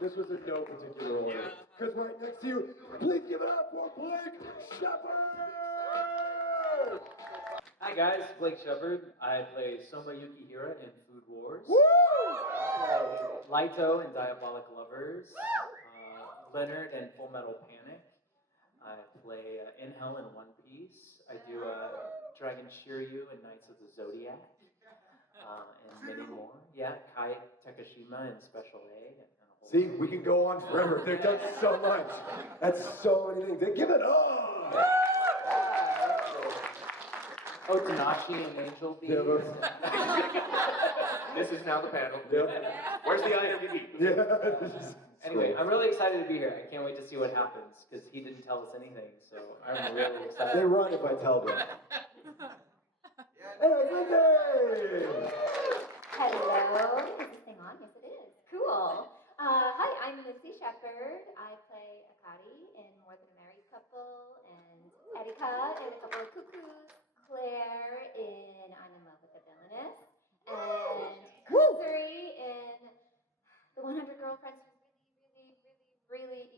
this was in no particular order. Because right next to you, please give it up for BLAKESHERPARD! Hi guys, Blake Shepherd. I play Soma Yukihira in Food Wars. Woo! Laito in Diabolic Lovers. Leonard in Full Metal Panic. I play in Hell in One Piece. I do Dragon Shiryu in Knights of the Zodiac. And many more. Yeah, Kai Takashima in Special A. See, we can go on forever. They've done so much. That's so many things. They give it up! Oh, Tanashi and Angel Beats. This is now the panel. Yep. Where's the IMDb? Yeah. Anyway, I'm really excited to be here. I can't wait to see what happens, because he didn't tell us anything, so I'm really excited. They run if I tell them. Hey, Lindsay! Hello. Is this thing on? Yes, it is. Cool. Hi, I'm Lindsay Shepherd. I play Akari in More Than a Married Couple, and Erika in A Couple of Cuckoos, Claire in I'm in Love with the Villainess, and Kuzuri in The 100 Girlfriends Who really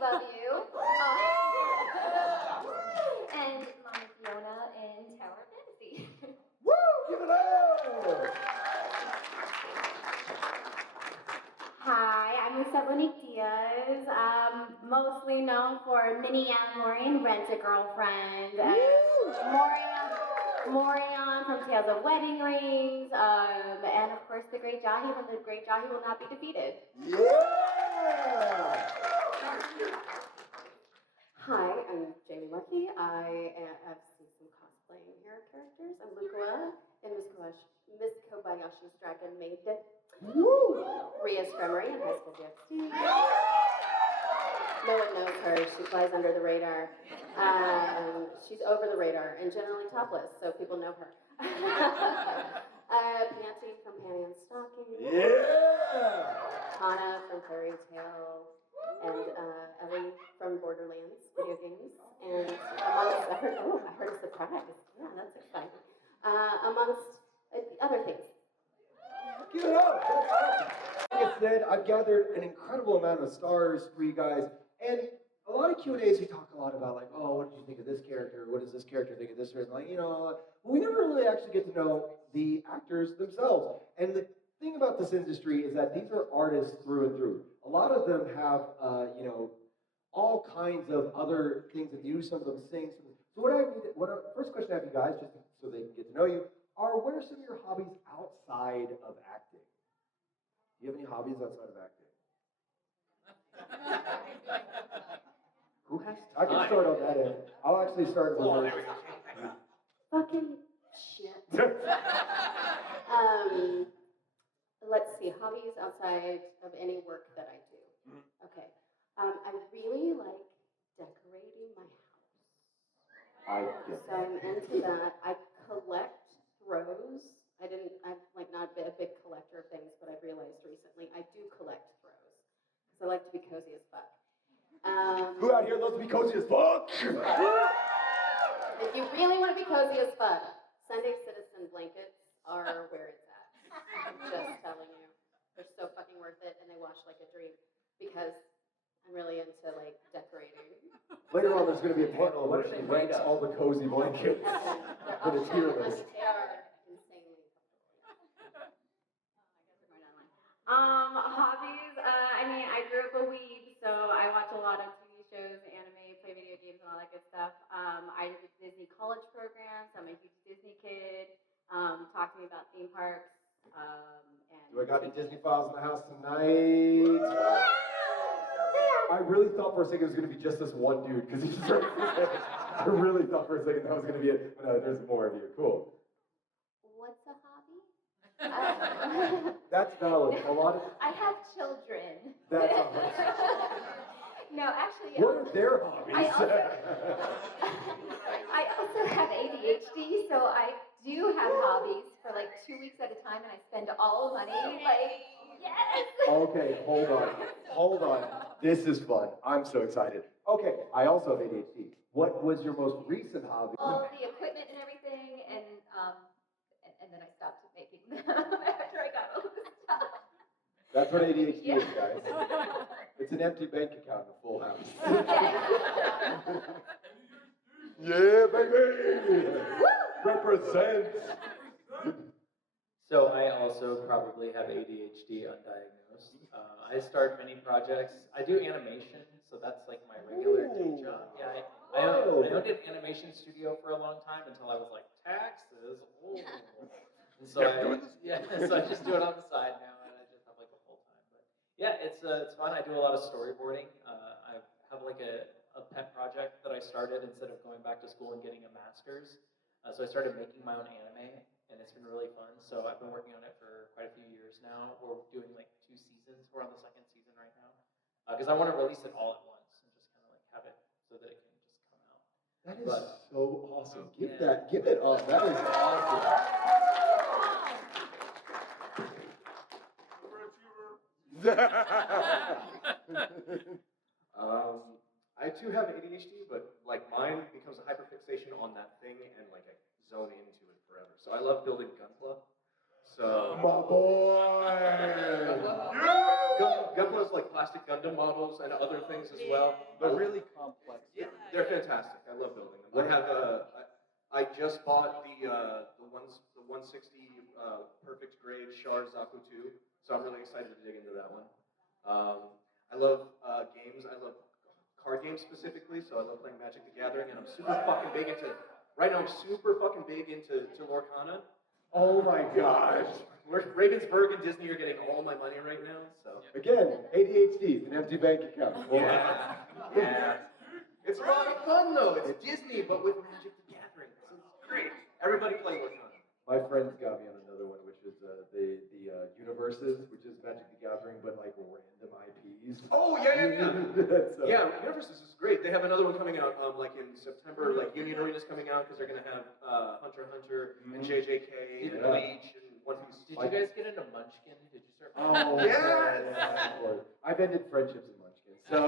love you. And Mama Fiona in Tower of Fantasy. Woo! Give it up! Hi, I'm MONIQUE.DIAZ, mostly known for Minnie Ann Lorraine, Rent a Girlfriend, and Morion from Tales of Wedding Rings, and of course the Great Jahi from The Great Jahi Will Not Be Defeated. Yeah! Hi, I'm Jamie Lucky. I have seen some cosplaying here characters. I'm Lukua in Miss Kobayashi's Dragon Maid. Woo! Ria Scremery in High School DxD. No one knows her. She flies under the radar. She's over the radar and generally topless, so people know her. Panty from Panty and Stocking. Yeah! Hana from Fairy Tale. And Ellie from Borderlands video games. And amongst, I heard a surprise. Yeah, that's exciting. Amongst other things. Give it up! That's awesome. Like I said, I've gathered an incredible amount of stars for you guys, and a lot of Q&As we talk a lot about, like, oh, what did you think of this character? What does this character think of this person? Like, you know, but we never really actually get to know the actors themselves. And the thing about this industry is that these are artists through and through. A lot of them have, you know, all kinds of other things that they do. Some of them sing. So first question I have you guys, just so they can get to know you, are what are some of your hobbies outside of acting? Do you have any hobbies outside of acting? Who has? I can start on that end. I'll actually start with There we go. Fucking shit. Let's see, hobbies outside of any work that I do. Okay. I really like decorating my house. So I'm into that. I collect throws. I'm like not a big collector of things, but I've realized recently I do collect throws. Because I like to be cozy as fuck. Who out here loves to be cozy as fuck? If you really want to be cozy as fuck, Sunday Citizen blankets are where it's at. I'm just telling you. They're so fucking worth it, and they wash like a dream. Because I'm really into like decorating. Later on, there's going to be a panel where she ranks all the cozy blankets for the tier list. They are insanely comfortable. Hobbies, I mean, I grew up a weeb, so I watch a lot of TV shows, anime, play video games, and all that good stuff. I did a Disney college program, so I'm a huge Disney kid. Talk to me about theme parks. Do I got any Disney files in the house tonight? I really thought for a second it was going to be just this one dude, because he's right there. I really thought for a second that was going to be it. But no, there's more of you. Cool. What's a hobby? That's valid. A lot of... I have children. That's valid. No, actually... What are their hobbies? I also have ADHD, so I do have hobbies for like 2 weeks at a time, and I spend all money, like, yes! Okay, hold on. This is fun. I'm so excited. Okay, I also have ADHD. What was your most recent hobby? All the equipment and everything, and then I stopped making them after I got all the stuff. That's what ADHD is, guys. It's an empty bank account in a full house. Yeah, baby! Represent! So I also probably have ADHD undiagnosed. I start many projects. I do animation, so that's like my regular day job. Yeah, I owned an animation studio for a long time until I was like, taxes? Oh. And so so I just do it on the side now, and I just have like a full time. But yeah, it's fun. I do a lot of storyboarding. I have like a pet project that I started instead of going back to school and getting a master's. So I started making my own anime, and it's been really fun. So I've been working on it for quite a few years now. We're doing like 2 seasons. We're on the 2nd season right now. Because I want to release it all at once and just kind of like have it so that it can just come out. That is so awesome. Give it up. That is awesome. I too have ADHD, but like mine becomes a hyperfixation on that thing, and like I zone into it forever. So I love building Gunpla. So My boy! Gunpla is like plastic Gundam models and other things as well. But really complex. Yeah, they're fantastic. I love building them. I have I just bought the 160 perfect grade Char Zaku 2, so I'm really excited to dig into that one. I love games. I love card games specifically, so I love playing Magic the Gathering, and I'm super fucking big into Lorcana. Oh my gosh. Ravensburg and Disney are getting all my money right now, so. Again, ADHD, an empty bank account. Yeah. It's a lot of fun though. It's Disney, but with Magic the Gathering. So it's great. Everybody play Lorcana. My friends got me on another one, which is the Universes, which is Magic the Gathering, but like random IPs. Oh, yeah. So, Yeah, Universes is great. They have another one coming out like in September. Like Union Arena's coming out because they're going to have Hunter x Hunter and JJK and Bleach and One Piece. Did you guys get into Munchkin? Did you start? Oh, yeah. I've ended friendships in Munchkin. So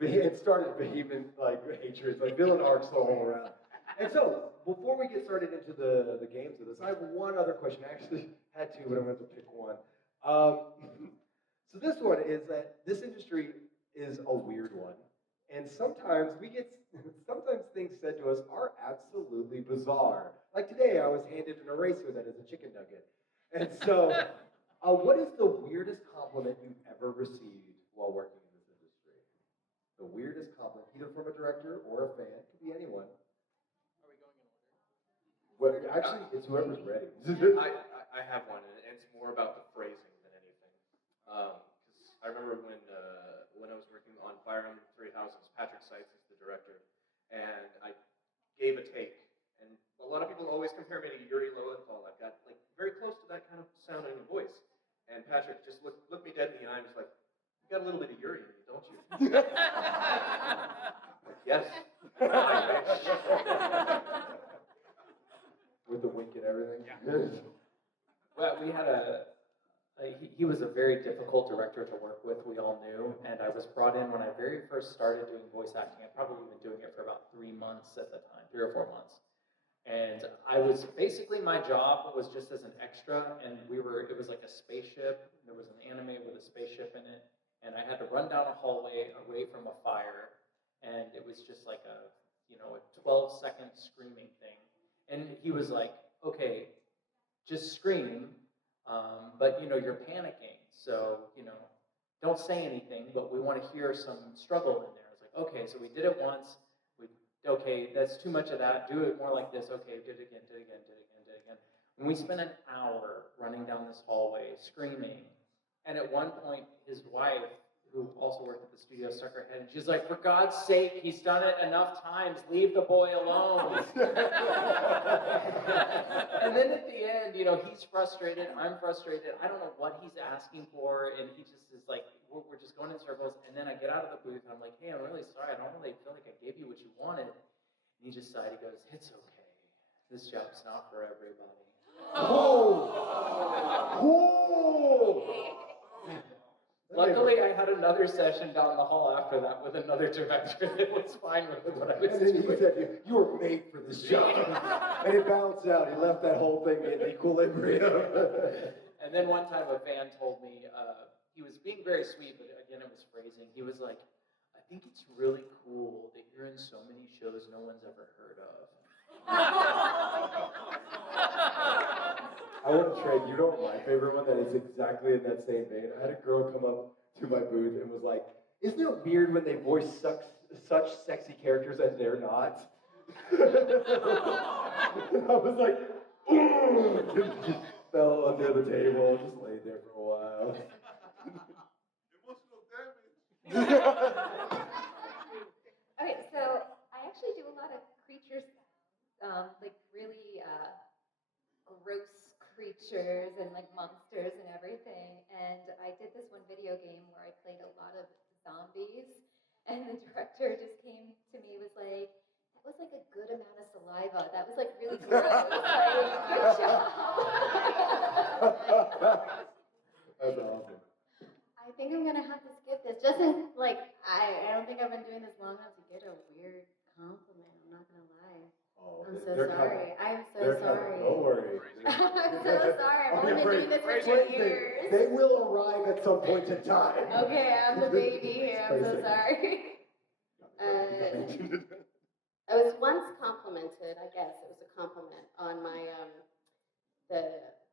it started vehement like hatred. Like villain arcs all around. And so, before we get started into the games of this, I have one other question. I actually had two, but I'm going to have to pick one. So this one is that this industry is a weird one. And sometimes sometimes things said to us are absolutely bizarre. Like today, I was handed an eraser that is a chicken nugget. And so, what is the weirdest compliment you've ever received while working in this industry? The weirdest compliment, either from a director or a fan, could be anyone. Well, actually, it's whoever's ready. I have one, and it's more about the phrasing than anything. Because I remember when I was working on Fire Emblem Three Houses, Patrick Seitz is the director, and I gave a take. And a lot of people always compare me to Yuri Lowenthal. I've got like very close to that kind of sound in your voice. And Patrick just looked me dead in the eye and was like, "You got a little bit of Yuri in you, don't you?" Like, yes. With the wink and everything? Yeah. Well, we had he was a very difficult director to work with, we all knew, and I was brought in when I very first started doing voice acting. I'd probably been doing it for about 3 months at the time, 3 or 4 months. And basically my job was just as an extra, and it was like a spaceship. There was an anime with a spaceship in it, and I had to run down a hallway away from a fire, and it was just like a 12-second screaming thing. And he was like, okay, just scream, but you're panicking, so don't say anything, but we want to hear some struggle in there. I was like, okay, so we did it once. Okay, that's too much of that. Do it more like this. Okay, did it again, did it again, did it again, did it again. And we spent an hour running down this hallway screaming. And at one point, his wife, who also worked at the studio, stuck her head and she's like, "For God's sake, he's done it enough times. Leave the boy alone." And then at the end, he's frustrated. I'm frustrated. I don't know what he's asking for. And he just is like, we're just going in circles. And then I get out of the booth and I'm like, "Hey, I'm really sorry. I don't really feel like I gave you what you wanted." And he just sighed. He goes, "It's okay. This job's not for everybody." Luckily, I had another session down the hall after that with another director that was fine with what I was And then he doing. said, "You were made for this job." And it balanced out. He left that whole thing in equilibrium. And And then one time a fan told me, he was being very sweet, but again, it was phrasing. He was like, I think it's really cool that you're in so many shows no one's ever heard of. I want to trade. You know my favorite one that is exactly in that same vein? I had a girl come up to my booth and was like, isn't it weird when they voice such sexy characters and they're not? And I was like, ooh, just fell under the table, just laid there for a while. Emotional damage. Okay, so I actually do a lot of creatures, like really gross creatures and like monsters and everything. And I did this one video game where I played a lot of zombies, and the director just came to me and was like, that was like a good amount of saliva. That was like really gross. Like, good job. That's awesome. I think I'm gonna have to skip this. Just in, like, I don't think I've been doing this long enough to get a weird compliment. I'm not gonna lie. Oh, I'm so they're sorry. coming. I'm so They're sorry. coming. Don't worry. I'm so sorry. I've only been doing this for 2 years. They will arrive at some point in time. Okay, I'm the baby here. I'm so sorry. I was once complimented, I guess it was a compliment, on my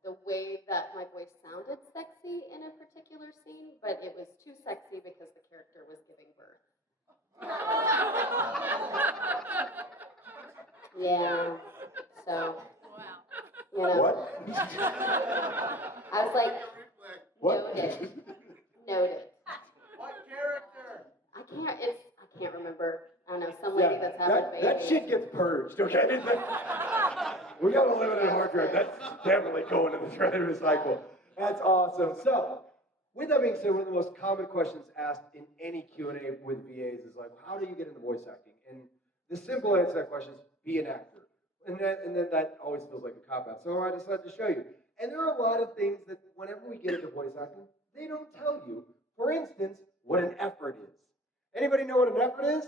the way that my voice sounded sexy in a particular scene, but it was too sexy because the character was giving birth. Yeah. So, you know. What? I was like, What? Noted. What character? I can't remember. I don't know, some lady that's having a baby. That shit gets purged, okay? We got a limited hard drive. That's definitely going in the shred recycle. That's awesome. So, with that being said, one of the most common questions asked in any Q&A with VAs is like, how do you get into voice acting? And the simple answer to that question is, be an actor. And then that always feels like a cop-out. So I decided to show you. And there are a lot of things that whenever we get into voice acting, they don't tell you. For instance, what an effort is. Anybody know what an effort is?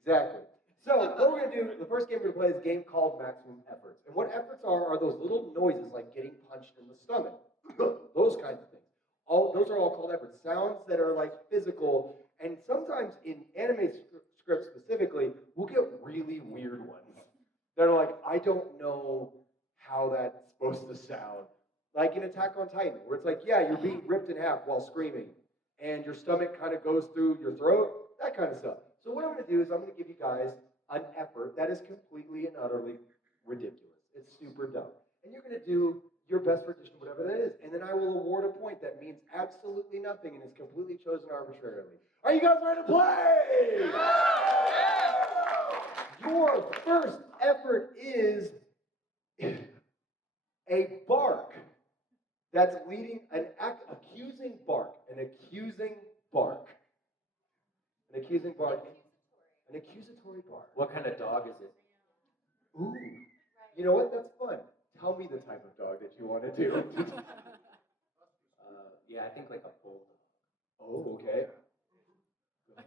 Exactly. So what we're going to do, the first game we're going to play is a game called Maximum Efforts. And what efforts are those little noises like getting punched in the stomach. Those kinds of things. Those are all called efforts. Sounds that are like physical. And sometimes in anime scripts specifically, we'll get really weird ones. That are like, I don't know how that's supposed to sound. Like in Attack on Titan, where it's like, yeah, you're being ripped in half while screaming. And your stomach kind of goes through your throat. That kind of stuff. So what I'm going to do is I'm going to give you guys an effort that is completely and utterly ridiculous. It's super dumb. And you're going to do your best rendition, whatever that is. And then I will award a point that means absolutely nothing and is completely chosen arbitrarily. Are you guys ready to play? Your first effort is a bark that's leading an accusing bark. An accusing bark. An accusing bark. An accusatory bark. What kind of dog is it? Ooh. You know what? That's fun. Tell me the type of dog that you want to do. Yeah, I think like a bulldog. Oh, okay. Yeah,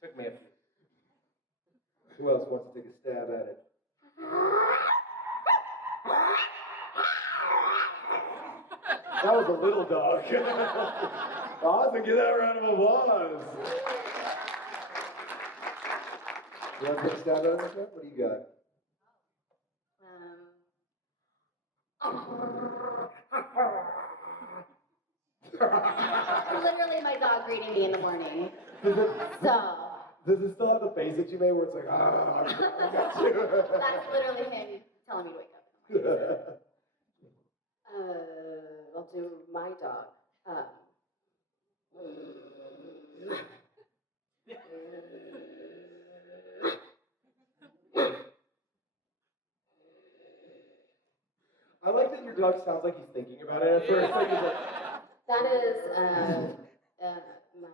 took me a few. Who else wants to take a stab at it? That was a little dog. Awesome, give that a round of applause. You want to take a stab at it, Michelle? What do you got? Literally my dog greeting me in the morning. So. Does it still have the face that you made where it's like, ah, I got you? That's literally him telling me to wake up. I'll do my dog. I like that your dog sounds like he's thinking about it at first. Like he's like, That is my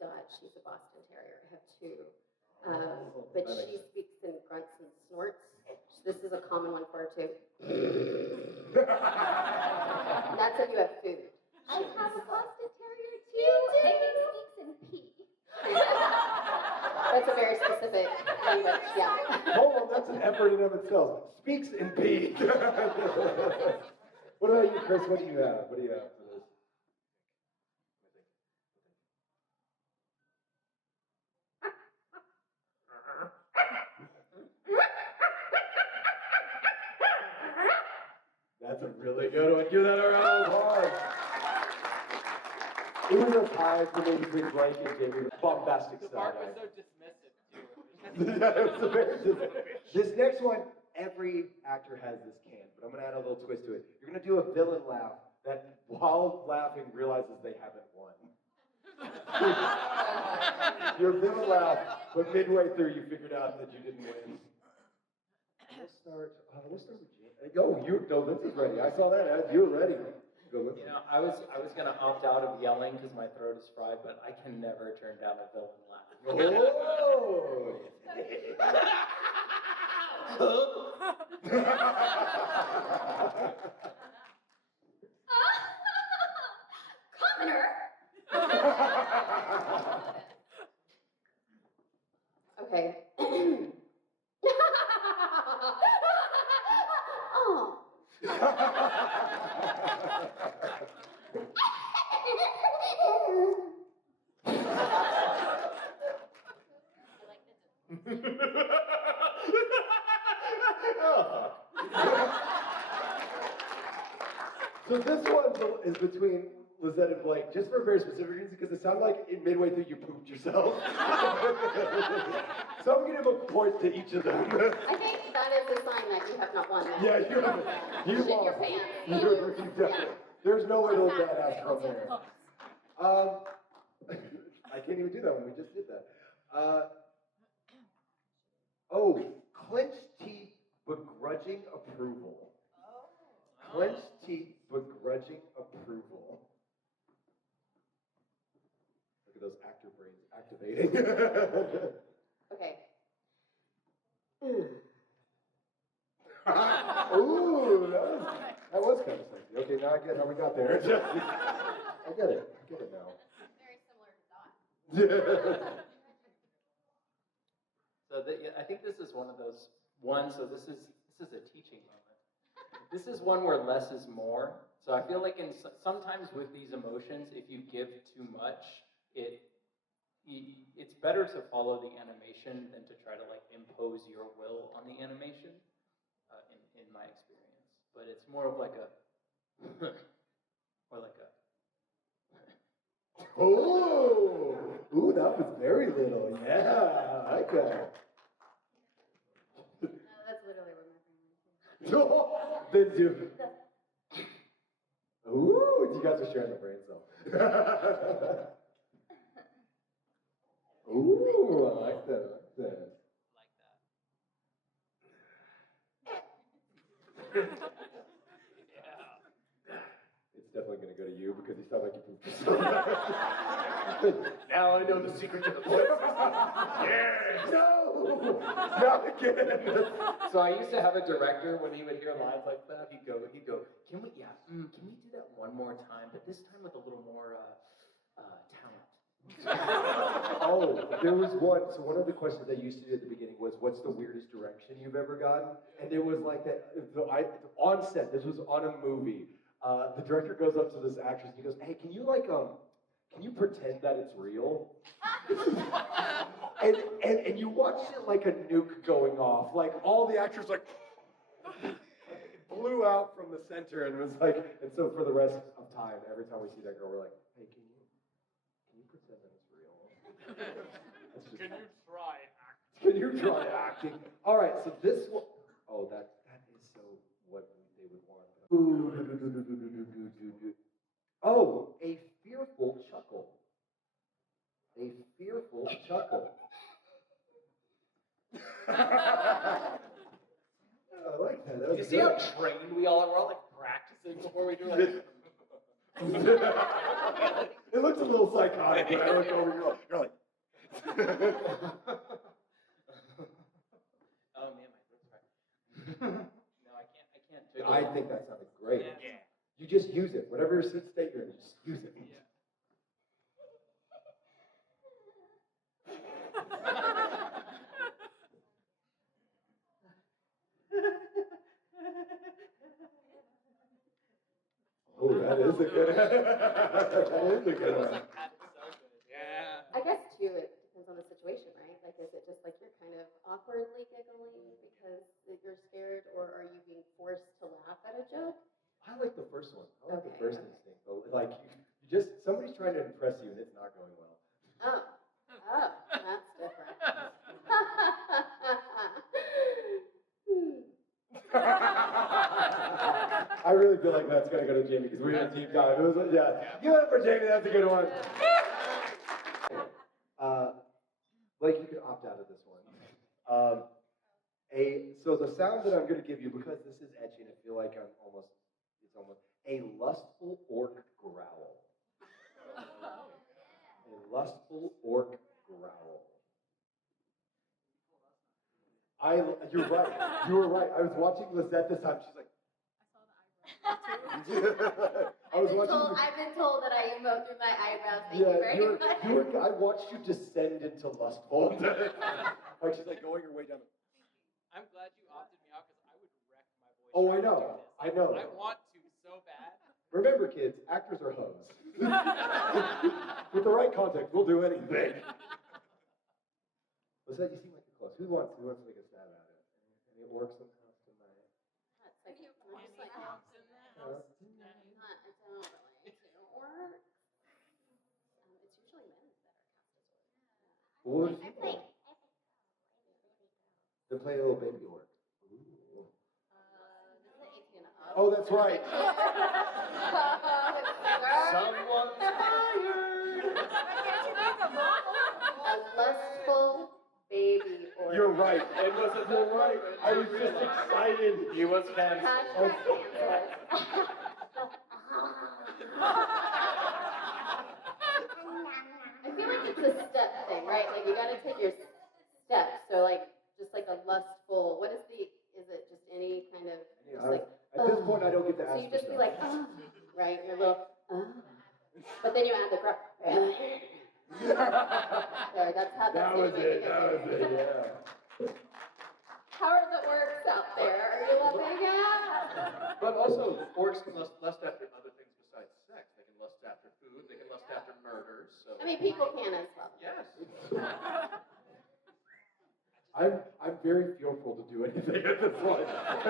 dog. She's a Boston Terrier. I have two. But she speaks in grunts and snorts. This is a common one for her too. That's if you have food. I have a Boston Terrier too. And he speaks in pee. explicit language, yeah. Hold on, that's an effort in of itself. Speaks in P. What about you, Chris? What do you have? What do you have for this? That's a really good one. Give that a round of applause. It was a tie for me between Blake and Jamie. Bombastic The style. part was so dismissive, too. Yeah, it was a very this next one, every actor has this can, but I'm going to add a little twist to it. You're going to do a villain laugh that, while laughing, realizes they haven't won. Your villain laugh, but midway through, you figured out that you didn't win. We'll start with Jamie. Oh, Lindsay's ready. I saw that. You're ready. Go, Lindsay. You know, I was gonna opt out of yelling because my throat is fried, but I can never turn down a villain laugh. Commoner. Okay. Oh. So this one is between Lisette and Blake, just for a very specific reason, because it sounded like midway through you pooped yourself. So I'm gonna give a point to each of them. I think that is a sign that you have not won. Yeah, you lost. Shit your pants. There's no way to look badass from there. I can't even do that one. We just did that. Clenched teeth, begrudging approval. Clenched teeth, begrudging approval. Look at those actor brains activating. Okay. Ooh, that was kind of sexy. Okay, now I get how we got there. I get it. I get it now. Very similar to that. So I think this is one of those ones. So this is a teaching moment. This is one where less is more. So I feel like sometimes with these emotions, if you give too much, it's better to follow the animation than to try to like impose your will on the animation. In my experience, but it's more of like a or like a. Ooh, that was very little. Yeah, I like that. That's literally what my Then do. Ooh, you guys are sharing the brain cell. Ooh, I like that. I like that. It's definitely going to go to you because you sound like you pooped yourself. Now I know the secret to the place. Yeah. No! Not again. So I used to have a director when he would hear lines like that, he'd go, can we do that one more time, but this time with a little more talent. Oh, there was one. So one of the questions I used to do at the beginning was, "What's the weirdest direction you've ever gotten?" And it was like that. On set, this was on a movie. The director goes up to this actress and he goes, "Hey, can you pretend that it's real?" and you watch it like a nuke going off. Like all the actors like blew out from the center, and it was like. And so for the rest of time, every time we see that girl, we're like, "Hey, can you pretend that it's real?" Can you try acting? Can you try acting? All right, so this one, that is so what they would want. Oh, a fearful chuckle. A fearful chuckle. I like that. That was You see how trained we all are? We're all like practicing before we do it. It looks a little psychotic when I look over. You're like. Oh man, my throat's dry. No, I can't do it. I think that sounded great. Yeah. You just use it. Whatever state you're in, just use it. Yeah. Oh, that is a good one. That is a good one. Yeah. I guess too, it depends on the situation, right? Like, is it just like you're kind of awkwardly giggling because you're scared, or are you being forced to laugh at a joke? I like the first one. I like the Okay, first okay. instinct. But like you just somebody's trying to impress you and it's not going well. Oh, that's different. I really feel like that's gonna go to Jamie because we had a deep dive. It was give it up for Jamie. That's a good one. Blake, you can opt out of this one. So the sound that I'm gonna give you, because this is etchy and I feel like it's almost a lustful orc growl. A lustful orc growl. You're right. You were right. I was watching Lisette this time. She's like, I've been told that I emote through my eyebrows. Thank you very much. I watched you descend into lustful. Like she's like going her way down. I'm glad you opted me out because I would wreck my voice. Oh, I trying to know. do this. I know. I want to so bad. Remember, kids, actors are hoes. With the right context, we'll do anything. Lisette, you seem like you're close. Who wants to make a stab at it? Any orcs in the house tonight? It's like, we're just like, Uh, I don't really do orcs. It's usually men that are cast as orcs. What would you play? They're playing a little baby orc. Ooh. This is 18 and up. Oh, that's right. Someone's fired. A lustful baby orc. You're right. It wasn't. You're right. I was just excited. He was canceled. Hashtag canceled. I feel like it's a step thing, right? Like you gotta take your steps. So like, just like a lustful, is it just any kind of, just like, At this point, I don't get to so ask. you just for be stuff. like, right? You're a little, but then you add the crap. Sorry, that's how That was it. Yeah. How are the orcs out there? Are you loving it? But also, orcs can lust after other things besides sex. They can lust after food. They can lust after murders. So. I mean, people can as well. Yes. I'm very fearful to do anything at this point. I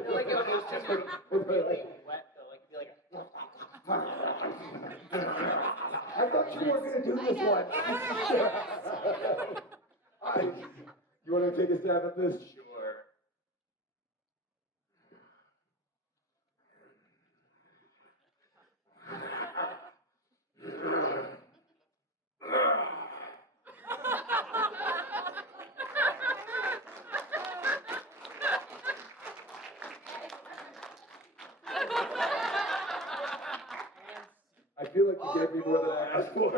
feel like it was just really wet though. Like it'd be like. I thought you were going to do this one. You want to take a stab at this? Sure. I feel like you gave me more than I asked for.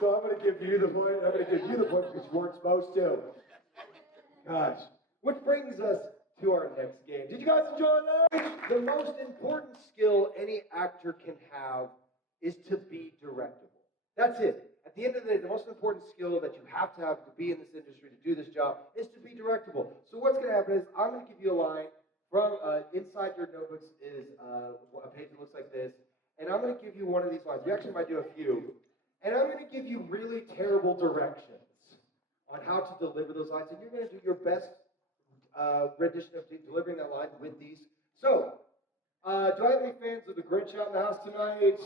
So I'm going to give you the point. I'm going to give you the point because you weren't supposed to. Gosh. Which brings us to our next game. Did you guys enjoy that? The most important skill any actor can have is to be directable. That's it. At the end of the day, the most important skill that you have to be in this industry to do this job is to be directable. So what's going to happen is I'm going to give you a line from inside your notebooks is a page that looks like this. And I'm going to give you one of these lines. We actually might do a few. And I'm going to give you really terrible directions on how to deliver those lines. And you're going to do your best rendition of delivering that line with these. So, do I have any fans of the Grinch out in the house tonight?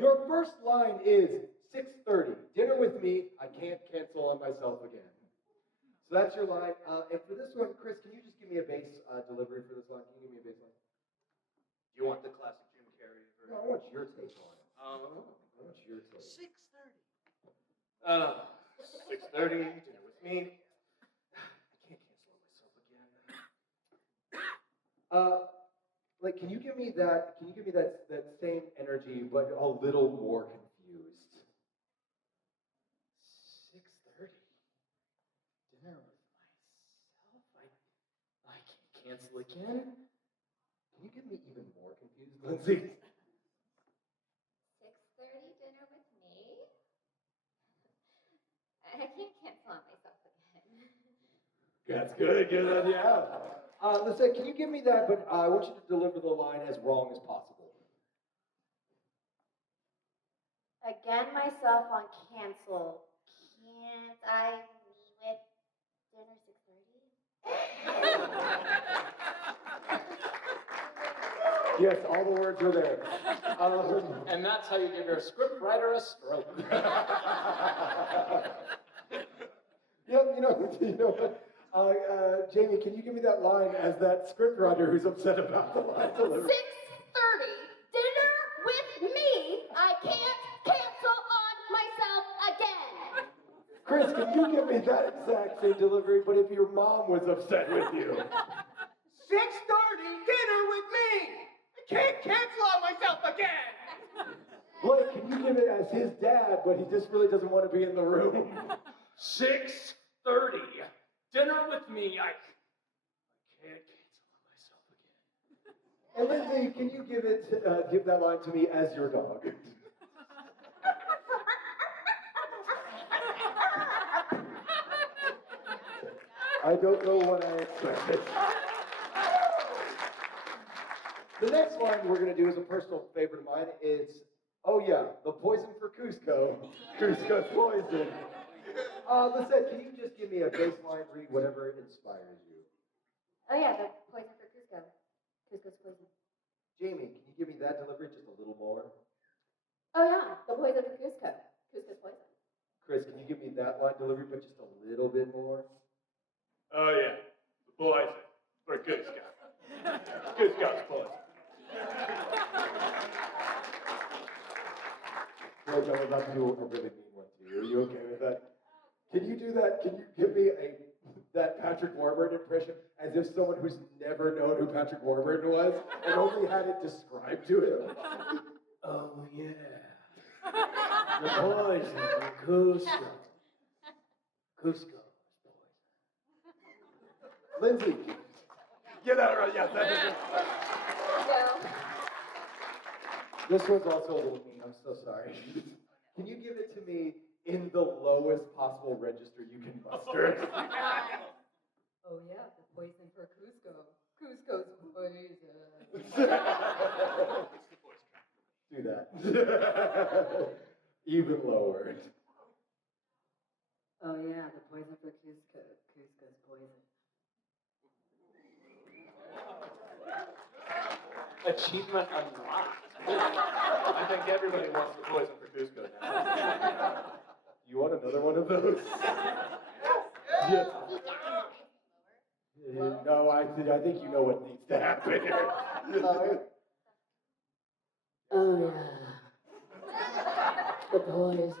Your first line is 6:30. Dinner with me. I can't cancel on myself again. So that's your line. And for this one, Chris, can you just give me a bass delivery for this line? Can you give me a bass line? Do you want the classic Jim Carrey version? No, I want your take on it. I want your take. 6:30. Dinner with me. I can't cancel on myself again. Like, can you give me that? Can you give me that same energy, but a little more confused? 6:30. Dinner with myself. I can't cancel again. Can you give me even more confused, Lindsay? 6:30 dinner with me. I can't cancel on myself again. That's good. Good. Yeah. Lisette, can you give me that? But I want you to deliver the line as wrong as possible. Again, myself on cancel. Can't I meet with dinner 6:30? Yes, all the words were there. And that's how you give your script writer a stroke. Yep, you know what? Jamie, can you give me that line as that scriptwriter who's upset about the line delivery? 6:30, dinner with me. I can't cancel on myself again. Chris, can you give me that exact same delivery, but if your mom was upset with you? 6:30, dinner with me. I can't cancel on myself again. Blake, can you give it as his dad, but he just really doesn't want to be in the room? 6:30, dinner with me. I can't cancel on myself again. And Lindsay, can you give that line to me as your dog? I don't know what I expected. The next line we're going to do is a personal favorite of mine. It's, oh yeah, the poison for Cusco. Cusco's poison. Lisette, can you just give me a baseline read, whatever inspires you? Oh yeah, the poison for Cusco. Cusco's poison. Jamie, can you give me that delivery just a little more? Oh yeah, the poison for Cusco. Cusco's poison. Chris, can you give me that line delivery, but just a little bit more? Oh yeah, the poison for Cusco. Cusco's poison. George, I'm about to do a really mean one to you. Are you okay with that? Can you do that? Can you give me that Patrick Warburton impression as if someone who's never known who Patrick Warburton was and only had it described to him? Oh yeah. The poison from Cusco. Cusco is poison. Lindsay, get that right. Yes, that is it. This one's also a little mean. I'm so sorry. Can you give it to me in the lowest possible register you can muster? Oh yeah, the poison for Cusco. Cusco's poison. Do that. Even lower. Oh yeah, the poison for Cusco. Cusco's poison. Achievement unlocked. I think everybody wants the poison for Cusco now. You want another one of those? Yes. No, I think you know what needs to happen here. Oh yeah, the poison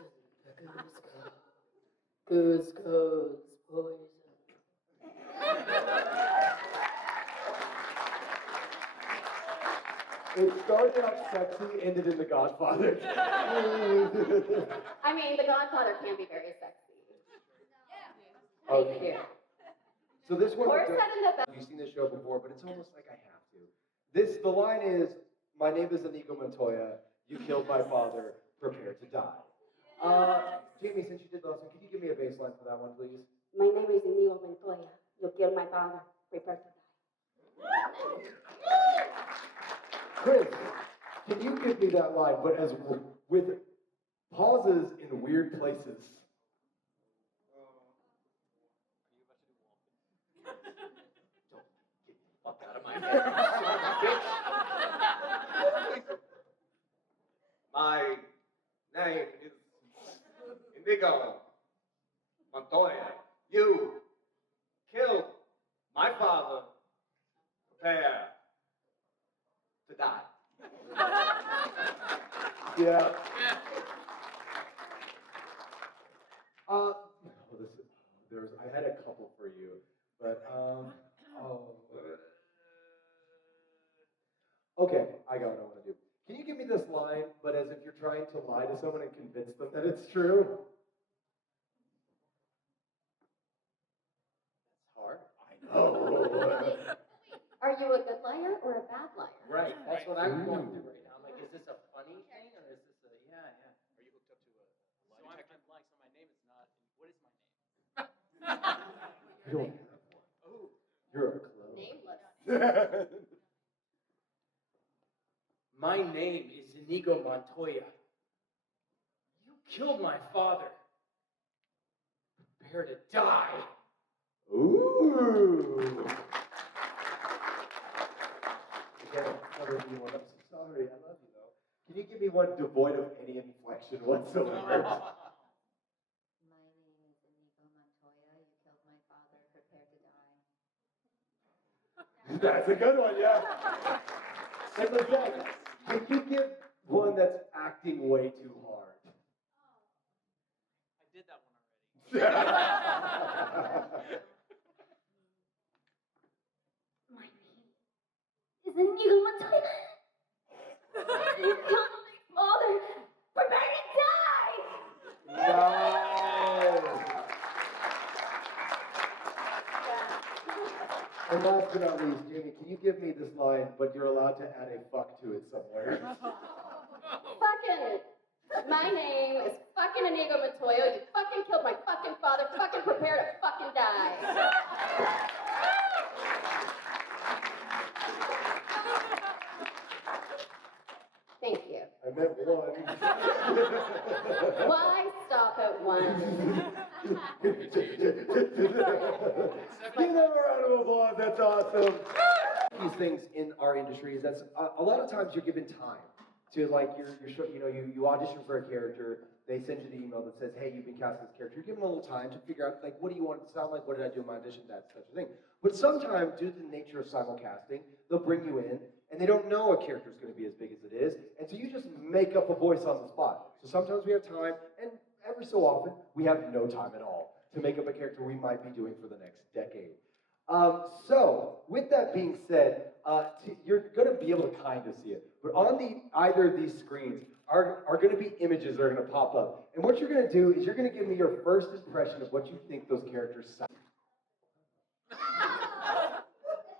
for Cusco. Cusco's poison. It started out sexy, ended in The Godfather. I mean, The Godfather can be very sexy. Okay. So this one, Or set in the best. you've seen this show before, but it's almost like I have to. The line is, my name is Inigo Montoya, you killed my father, prepare to die. Jamie, since you did the last one, can you give me a baseline for that one, please? My name is Inigo Montoya. You killed my father. Prepare to die. Chris, can you give me that line, but as with pauses in weird places? Fuck out of my head. My name is Inigo Montoya. You killed my father. Prepare to die. Yeah. I had a couple for you, but okay, I got what I want to do. Can you give me this line, but as if you're trying to lie to someone and convince them that it's true? That's hard. I know. Are you a good liar or a bad liar? Right, that's what I'm going through right now. I'm like, is this a funny thing or is this a, yeah. Are you hooked up to a So lie I'm detector? like, so my name is not. What is my name? You don't have one. Oh, You're a clone. Nameless. My name is Inigo Montoya. You killed my father. Prepare to die. Ooh. Again, another new one. I'm so sorry. I love you though. Can you give me one devoid of any inflection whatsoever? My name is Inigo Montoya. You killed my father. Prepare to die. That's a good one, yeah. And Lisette, can you give one that's acting way too hard? I did that one already. My name is Inigo Montoya. You killed my father. Prepare to die. Nice. And last but not least, Jamie, can you give me this line, but you're allowed to add a fuck to it somewhere? Fucking. My name is fucking Inigo Montoya. You fucking killed my fucking father. Fucking prepare to fucking die. Thank you. I meant one. Why stop at one? Give them a round of applause. That's awesome. These things in our industry is that's a lot of times you're given time to like you audition for a character. They send you the email that says, hey, you've been cast as this character. You're given a little time to figure out like what do you want it to sound like? What did I do in my audition? That such a thing. But sometimes, due to the nature of simulcasting, they'll bring you in and they don't know a character is going to be as big as it is, and so you just make up a voice on the spot. So sometimes we have time, and every so often we have no time at all to make up a character we might be doing for the next decade. So, with that being said, you're going to be able to kind of see it, but on either of these screens are going to be images that are going to pop up. And what you're going to do is you're going to give me your first impression of what you think those characters sound.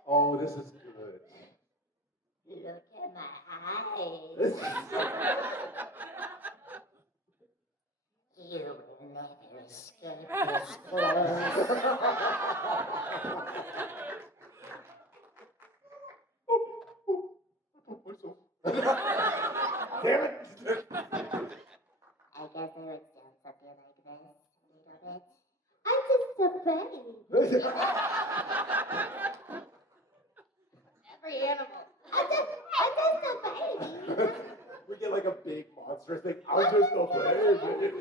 Oh, this is good. Look at my eyes. You will never escape this close. Damn it! I guess I would dance up you like this a little bit. I'm just a baby. Every animal. I'm just a baby. We get like a big monster thing. I'm just a baby.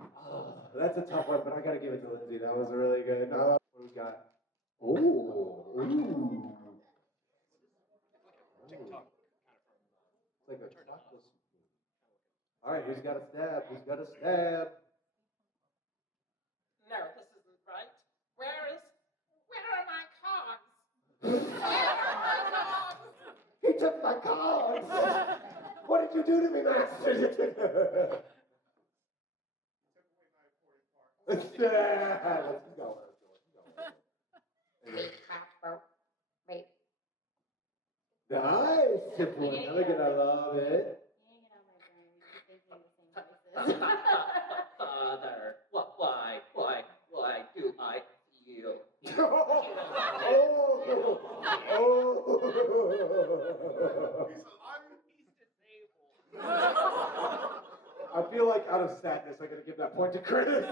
Oh, that's a tough one, but I gotta give it to Lindsay. That was really good. What do we got? Ooh. Ooh. It's like a chocolate. All right, who's got a stab? Who's got a stab? No, this isn't right. Where are my cards? Where are my cards? He took my cards! What did you do to me, master? Let's go. Wait. Nice, simple and elegant. I love it. Father, why do I feel? I feel like out of sadness, I gotta give that point to Chris.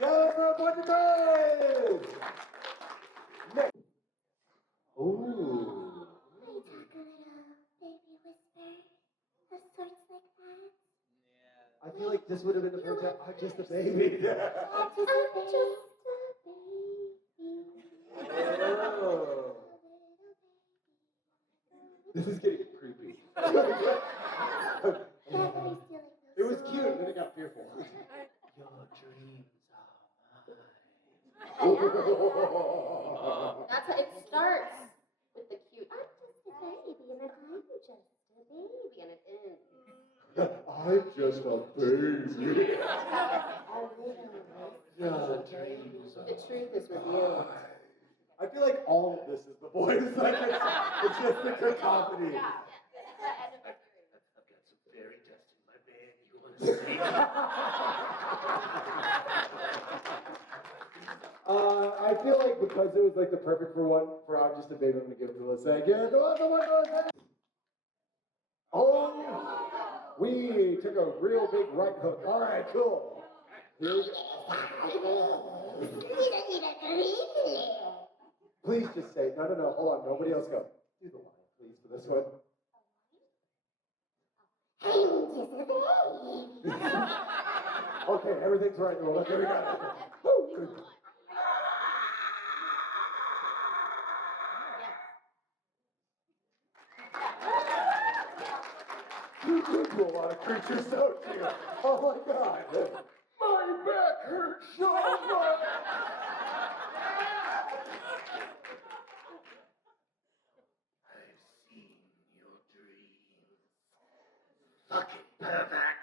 Yeah, for a point to Chris. Next. Ooh. I talk a little baby whisper of sorts like that. I feel like this would have been the first time. I'm just a baby. I'm just a baby. Oh. This is getting creepy. It was cute, then it got fearful. Your dreams are That's how it starts with the cute. I'm just a baby, and then I'm just a baby, And it ends. I'm just a baby. your dreams The truth is revealed. I feel like all of this is the voice. Like it's just the cacophony. I've got some fairy dust in my bed. You want to stay? All I feel like because it was like the perfect for one, for I'm just a baby, I'm gonna give it to LISETTE. Give it to LISETTE. Oh, we took a real big right hook. All right, cool. Here we go. Please just say, no, hold on, nobody else go. Do the line, please, for this one. Okay, everything's right. Well, okay, we got it. Woo, good. You do a lot of creatures, don't you? Oh my God. My back hurts so much. I've seen your dreams. Fucking pervert.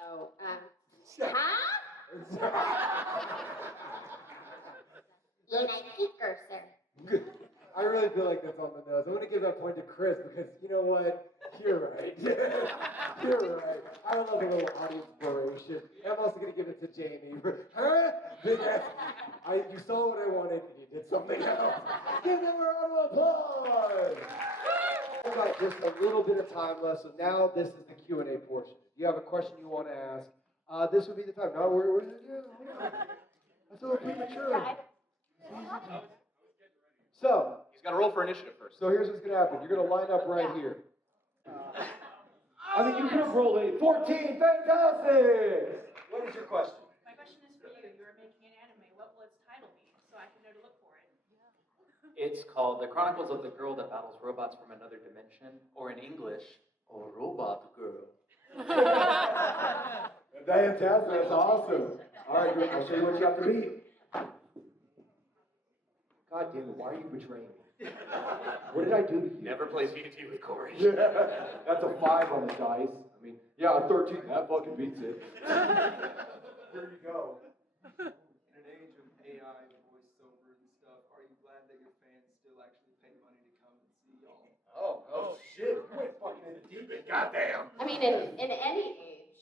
Oh, Good. I really feel like that's on the nose. I'm going to give that point to Chris because you know what? You're right. You're right. I love a little audience inspiration. I'm also going to give it to Jamie. Huh? You saw what I wanted and you did something else. Give them a round of applause. I've got just a little bit of time left, so now this is the Q&A portion. If you have a question you want to ask, this would be the time. Now, we're that's a little premature. So, He's got to roll for initiative first. so here's what's going to happen. You're going to line up right here. I mean, you could have rolled a 14. Fantastic! What is your question? My question is for you. You are making an anime. What will its title be? So I can know to look for it. It's called The Chronicles of the Girl That Battles Robots from Another Dimension, or in English, A Robot Girl. Fantastic. That's awesome. All right, I'll show you what you have to beat. God damn it, why are you betraying me? What did I do to you? Never plays D&D with Corey. Yeah, that's a 5 on the dice. I mean, yeah, a 13. That fucking beats it. Here you go. In an age of AI, voiceover and stuff, are you glad that your fans still actually pay money to come and see y'all? Oh shit. You went fucking in the deep end. Goddamn. I mean, in any age,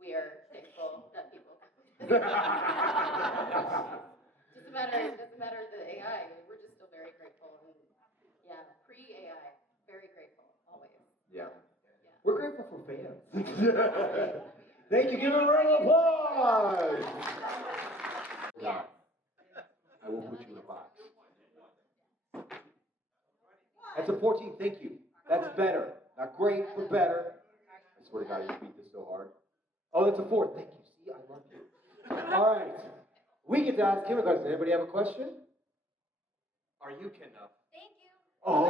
we are thankful that people come. Doesn't matter the AI. We're just still very grateful. And yeah, pre-AI, very grateful, always. Yeah. We're grateful for fans. Thank you. Give them a round of applause. Yeah. I will put you in a box. That's a 14. Thank you. That's better. Not great, but better. I swear to God, you beat this so hard. Oh, that's a 4. Thank you. See, I love you. All right. We get to ask him a question. Anybody have a question? Are you Kenda? Thank you. Oh.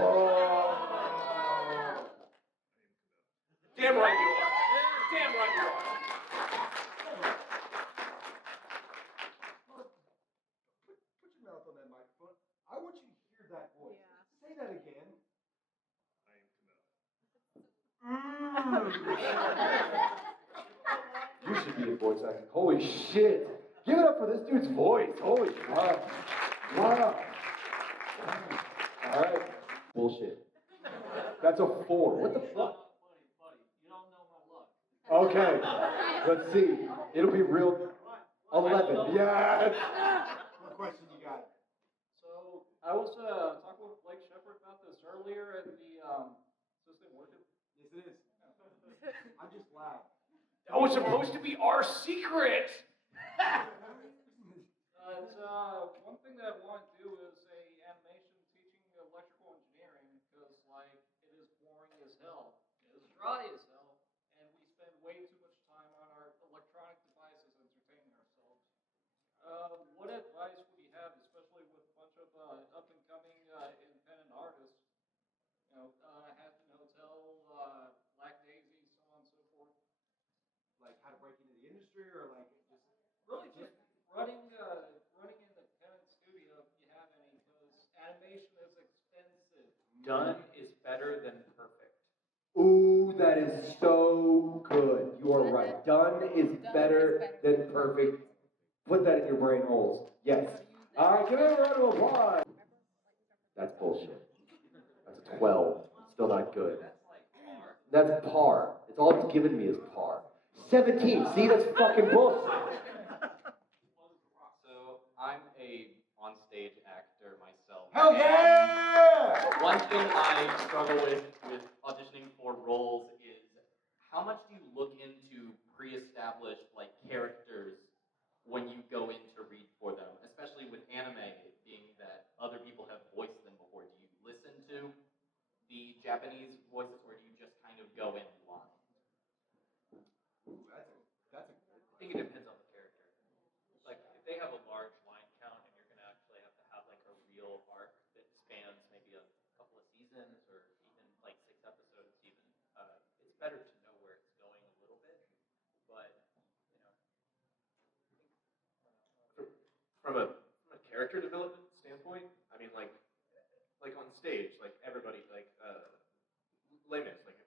Damn right you are. Damn right you are. Put your mouth on that microphone. I want you to hear that voice. Say that again. You should be a voice actor. Holy shit. Give it up for this dude's voice. Holy fuck. Wow. All right. Bullshit. That's a 4. What the fuck? Buddy, you don't know my luck. Okay. Let's see. It'll be real. 11. Yes. What question you got? So, I was talking with Blake Shepherd about this earlier at the, is this thing working? Yes, it is. I'm just loud. That was supposed to be our secret! One thing that I want to do is a animation teaching electrical engineering, because, like, it is boring as hell. It is dry as hell, and we spend way too much time on our electronic devices entertaining ourselves. What advice would you have, especially with a bunch of up-and-coming independent artists? You know, Hampton Hotel, Black Daisy, so on and so forth. Like how to break into the industry or like just Really just running an independent studio if you have any, because animation is expensive. Done is better than perfect. Ooh, that is so good. You are right. Done is better than perfect. Put that in your brain holes. Yes. All right, give it a round of applause. That's bullshit. That's a 12. Still not good. That's par. It's all it's given me is par. 17. See, that's fucking bullshit. So I'm a on-stage actor myself. Hell yeah! One thing I struggle with auditioning for roles is how much do you look into pre-established like characters when you go in to read for them, especially with anime being that other people have voiced them before. Do you listen to the Japanese voices or do you just kind of go in blind? That's a I think it depends on the character. Like if they have a large line count and you're gonna actually have to have like a real arc that spans maybe a couple of seasons or even like 6 episodes even, it's better to know where it's going a little bit. But you know, from a character development standpoint. I mean, like on stage, like everybody, like Les Mis, like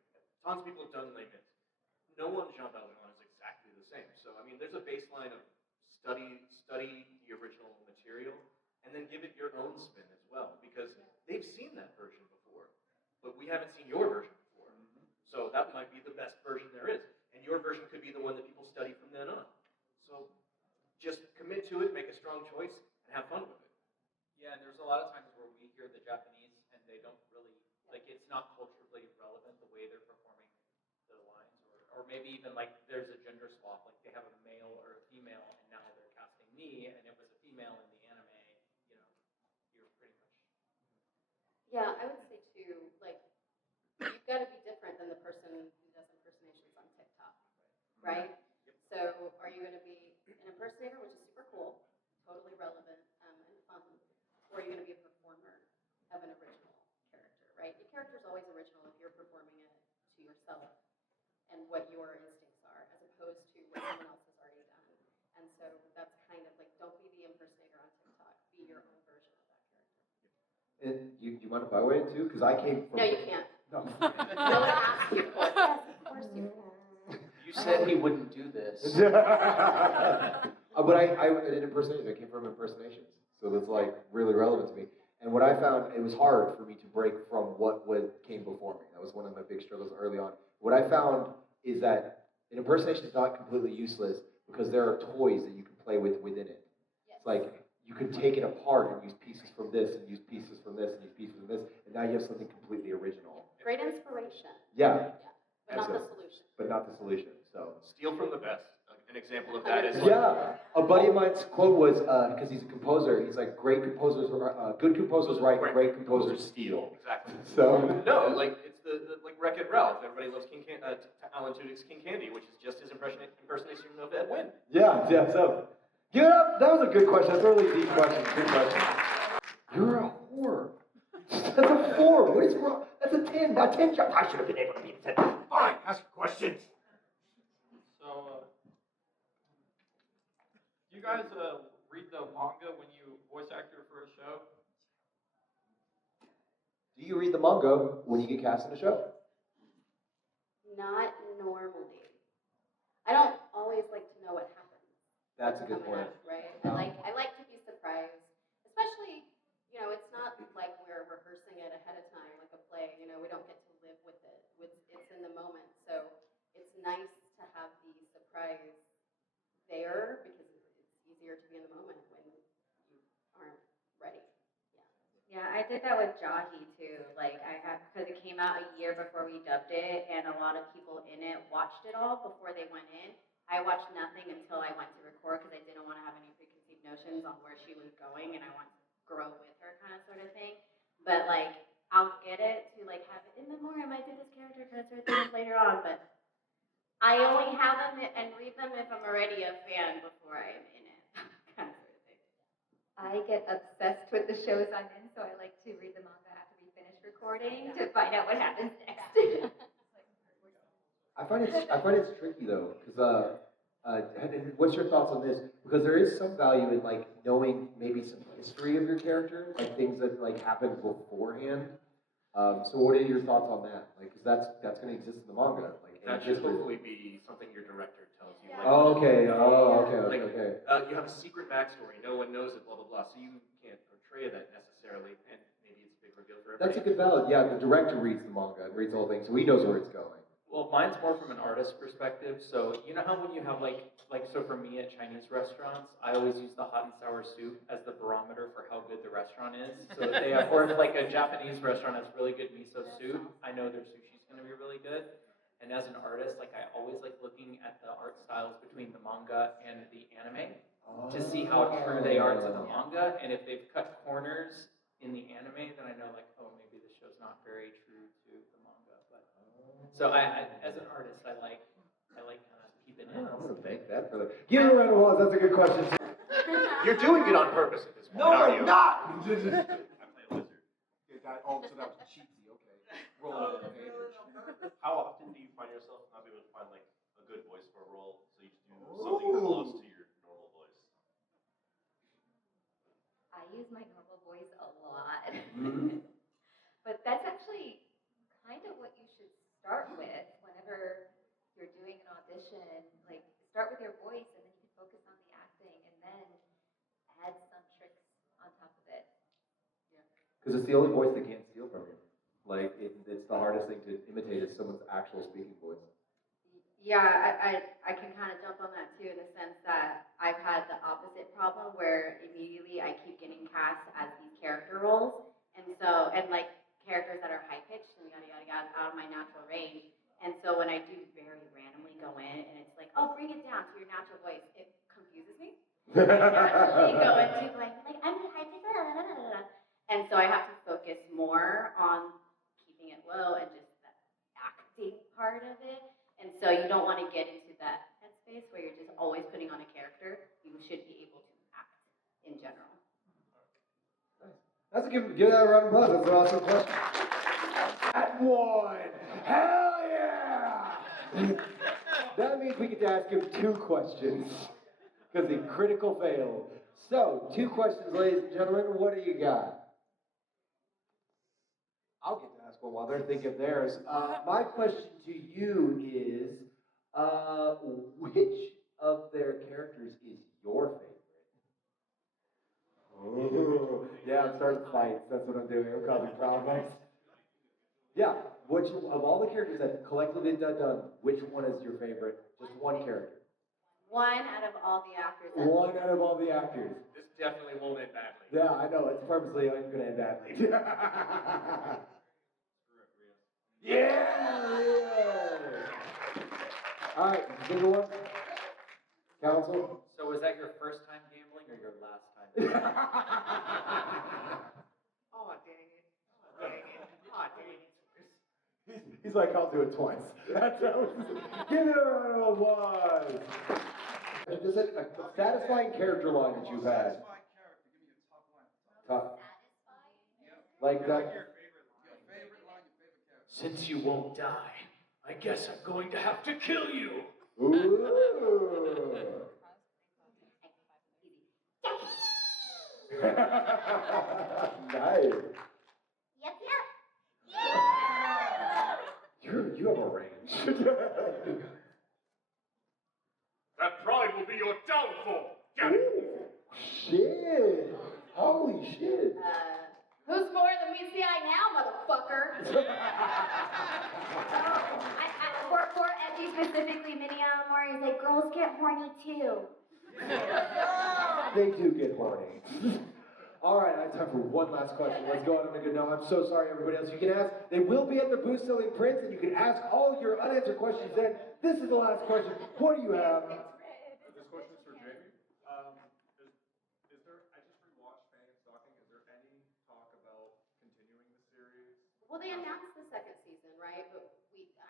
tons of people have done Les Mis. No one Jean Valjean is exactly the same. So I mean, there's a baseline of study the original material, and then give it your own spin as well, because they've seen that version before, but we haven't seen your version before. So that might be the best version there is, and your version could be the one that people study from then on. So just commit to it, make a strong choice, and have fun with it. Yeah, and there's a lot of times where we hear the Japanese and they don't really, like it's not culturally relevant the way they're performing the lines, or maybe even like there's a gender swap, like they have a male or a female and now they're casting me and it was a female in the anime, you know, you're pretty much. Yeah, I would say too, like, you've got to be different than the person who does impersonations on TikTok, right? So are you going to be an impersonator, which is super cool, totally relevant and fun, or are you going to be a performer of an original character, right? Your character is always original if you're performing it to yourself and what your instincts are, as opposed to what someone else has already done. And so that's kind of like, don't be the impersonator on TikTok, be your own version of that character. And you mind if I weigh in too? Because I came from. No, you can't. No. No one asked you for it. Yes, of course you can. You said he wouldn't do this. But I did impersonation. I came from impersonations, so that's like really relevant to me. And what I found, it was hard for me to break from what came before me. That was one of my big struggles early on. What I found is that an impersonation is not completely useless because there are toys that you can play with within it. Yes. It's like you can take it apart and use pieces from this and use pieces from this and use pieces from this, and now you have something completely original. Great inspiration. Yeah. But not the solution. But not the solution. So Steal from the best. An example of that is yeah. A buddy of mine's quote was because he's a composer. He's like, "Great composers, good composers write, great composers steal." Exactly. So no, like it's the like Wreck-It Ralph. Everybody loves Alan Tudyk's King Candy, which is just his impersonation of Ed Wynn. Yeah. So give it up. That was a good question. That's a really deep question. Good question. You're a whore. That's a 4. What is wrong? That's a 10. A 10 job. I should have been able to be a 10. Fine. Ask questions. So, do you guys read the manga when you voice actor for a show? Do you read the manga when you get cast in a show? Not normally. I don't always like to know what happens. That's a good point. Right? I like to be surprised, especially, you know, it's not like we're rehearsing it ahead of time like a play. You know, we don't get to live with it. It's in the moment. So it's nice to have the surprise there because it's easier to be in the moment when you aren't ready. Yeah, I did that with Jahi too. Like because it came out a year before we dubbed it, and a lot of people in it watched it all before they went in. I watched nothing until I went to record because I didn't want to have any preconceived notions on where she was going, and I want to grow with her kind of sort of thing. But like, I'll get it to like have it in memoriam. I did this character kind of sort of thing later on, but I only have them and read them if I'm already a fan before I am in it. Kind of sort of thing. I get obsessed with the shows I'm in, so I like to read the manga after we finish recording to find out what happens next. I find it's tricky though, because what's your thoughts on this? Because there is some value in like knowing maybe some history of your character, like things that like happened beforehand. So what are your thoughts on that? Like, because that's going to exist in the manga. Like, that should hopefully be something your director tells you. Like, okay. You have a secret backstory. No one knows it. Blah blah blah. So you can't portray that necessarily, and maybe it's a big reveal for everybody. That's a good valid. Yeah, the director reads the manga and reads the whole thing, so he knows where it's going. Well, mine's more from an artist perspective. So you know how when you have so for me at Chinese restaurants, I always use the hot and sour soup as the barometer for how good the restaurant is. So if they have, or if like a Japanese restaurant has really good miso soup, I know their sushi's gonna be really good. And as an artist, like I always like looking at the art styles between the manga and the anime to see how true they are to the manga. And if they've cut corners in the anime, then I know like, oh, maybe the show's not very true to the manga. But so I as an artist, I like kind of peeping in. I'm gonna bank that for the. Give it a round of applause. That's a good question. You're doing it on purpose at this point, No, aren't you? I'm not. I play a lizard. Oh, so that was cheesy. Okay. Roll it. Okay. How often do you find yourself not being able to find like a good voice for a role, so you just do something close to your normal voice? I use my normal voice a lot. But that's actually kind of what you should start with whenever you're doing an audition. Like, start with your voice, and then you can focus on the acting, and then add some tricks on top of it. Because it's the only voice they can't steal from you. Like, it's the hardest thing to imitate is someone's actual speaking voice. Yeah, I can kind of jump on that too in the sense that I've had the opposite problem where immediately I keep getting cast as these character roles. And so, and like characters that are high pitched and yada, yada, yada, out of my natural range. And so when I do very randomly go in and it's like, oh, bring it down to your natural voice, it confuses me. I naturally go into like, I'm high pitched, blah, blah, blah, blah. And so I have to focus more on keeping it low and just the acting part of it. And so you don't want to get into that headspace where you're just always putting on a character. You should be able to act in general. That's a give that a round of applause. That's an awesome question. That one. Hell yeah! That means we get to ask him 2 questions because he critical failed. So, 2 questions, ladies and gentlemen. What do you got? I'll get to ask one while they're thinking of theirs. My question to you is, which of their characters is your favorite? Ooh. Yeah, I'm starting fights. That's what I'm doing. I'm causing problems. Yeah, which of all the characters that collectively done, which one is your favorite? Just one character. One out of all the actors. One out of all the actors. This definitely won't end badly. Yeah, I know. It's purposely going to end badly. Yeah! All right, bigger one. Council. So was that your first time gambling or your last time gambling? Oh, dang it. Oh, dang it. Oh, dang it. He's like, I'll do it twice. That's how give it a round of applause. Is it a satisfying character line that you've had? Satisfying character. Give me a tough line. Tough. Yep. Like that. Your favorite line, your favorite character. Since you won't die, I guess I'm going to have to kill you. Ooh. Nice. Yep, yep. You have a range. That pride will be your downfall. Get it? Shit. Holy shit. Who's more than meets the eye now, motherfucker? For Ecchi specifically, Minnie Alamori is like, girls get horny too. They do get horny. All right, I have time for one last question. Let's go out on a good note. I'm so sorry, everybody else. You can ask. They will be at the booth selling prints, and you can ask all your unanswered questions then. This is the last question. What do you have? This question is for Jamie. Is there, I just rewatched Fan and Stalking. Is there any talk about continuing the series? Well, they announced the second season, right? But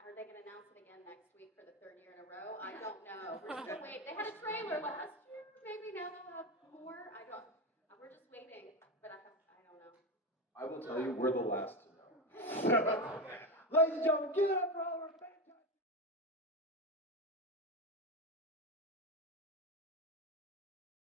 are they going to announce it again next week for the 3rd year in a row? I don't know. We're still waiting. They had a trailer last year. Maybe now they'll have more. I don't. We're just waiting. But I don't know. I will tell you, we're the last to know. Ladies and gentlemen, give it up for all